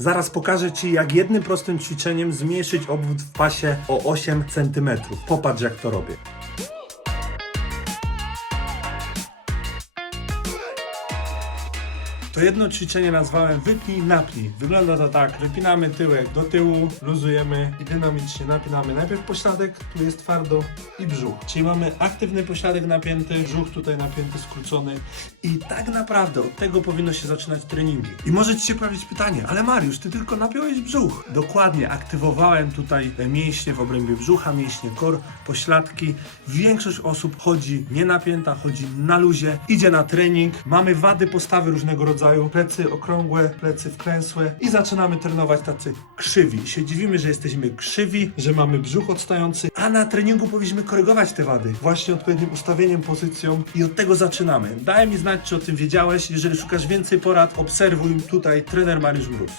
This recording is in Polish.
Zaraz pokażę Ci, jak jednym prostym ćwiczeniem zmniejszyć obwód w pasie o 8 cm. Popatrz, jak to robię. To jedno ćwiczenie nazwałem wypnij, napnij. Wygląda to tak, wypinamy tyłek do tyłu, luzujemy i dynamicznie napinamy najpierw pośladek, tu jest twardo i brzuch. Czyli mamy aktywny pośladek napięty, brzuch tutaj napięty, skrócony i tak naprawdę od tego powinno się zaczynać treningi. I może Ci się pojawić pytanie, ale Mariusz, Ty tylko napiąłeś brzuch. Dokładnie, aktywowałem tutaj mięśnie w obrębie brzucha, mięśnie kor, pośladki. Większość osób chodzi nie napięta, chodzi na luzie, idzie na trening, mamy wady postawy różnego rodzaju, plecy okrągłe, plecy wklęsłe i zaczynamy trenować tacy krzywi. Się dziwimy, że jesteśmy krzywi, że mamy brzuch odstający, a na treningu powinniśmy korygować te wady właśnie odpowiednim ustawieniem, pozycją i od tego zaczynamy. Daj mi znać, czy o tym wiedziałeś. Jeżeli szukasz więcej porad, obserwuj tutaj trener Mariusz Mróz.